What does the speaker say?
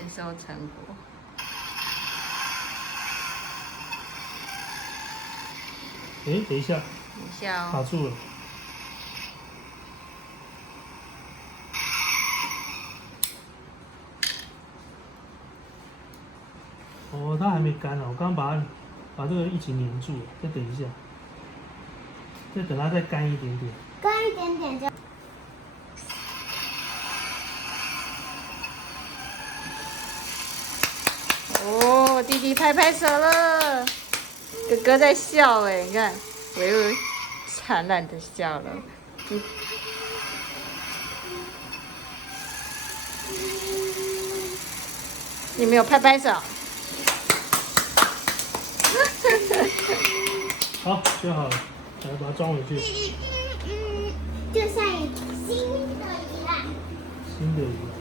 验收成果。哎，等一下，等一下哦。卡住了。哦，它还没干呢，我刚刚把这个一起粘住了，再等一下，再等它再干一点点。干一点点就。哦，弟弟拍拍手了，哥哥在笑哎，你看，我又灿烂的笑了。你没有拍拍手？好，就好了，来把它装回去。就像新的一样。新的鱼。